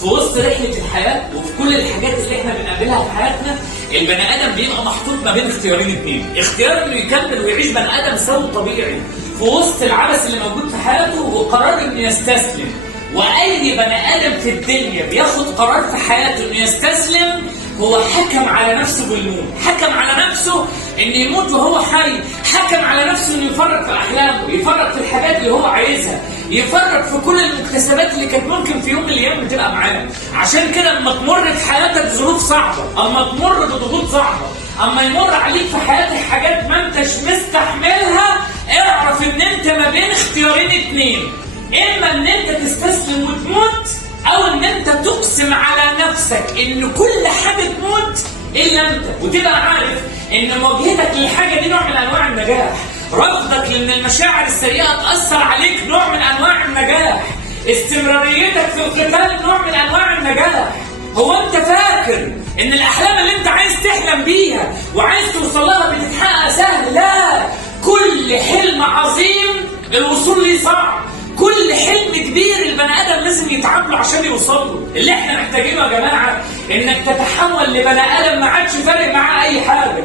في وسط رحله الحياه وفي كل الحاجات اللي احنا بنقابلها في حياتنا، البني ادم بيبقى محطوط ما بين اختيارين اتنين، اختيار انه يكمل ويعيش بني ادم سوي طبيعي في وسط العبث اللي موجود في حياته، وقرار انه يستسلم. واي بني ادم في الدنيا بياخد قرار في حياته انه يستسلم، هو حكم على نفسه بالموت، حكم على نفسه انه يموت وهو حي، حكم على نفسه انه يفرط في احلامه، يفرط في الحاجات اللي هو عايزها، يفرط في كل المكتسبات اللي كانت ممكن في يوم من الايام تبقى معاه. عشان كده اما تمر في حياتك ظروف صعبه، اما تمر بضغوط صعبه، اما يمر عليك في حياتك حاجات ما انتش مستحملها، اعرف ان انت ما بين اختيارين اتنين، اما ان انت تستسلم وتموت، او ان انت تقسم على نفسك ان كل حاجه تموت الا انت، وتبقى عارف ان مواجهتك للحاجه دي نوع من انواع النجاح، رفضك لان المشاعر السيئه تاثر عليك نوع من انواع النجاح، استمراريتك في القتال نوع من انواع النجاح. هو انت فاكر ان الاحلام اللي انت عايز تحلم بيها وعايز توصل لها بتتحقق سهل؟ لا، كل حلم عظيم الوصول ليه صعب، كل حلم كبير البني ادم لازم يتعامله عشان يوصل له. اللي احنا محتاجينه يا جماعه انك تتحول لبني ادم ما عادش فارق معاه اي حاجه.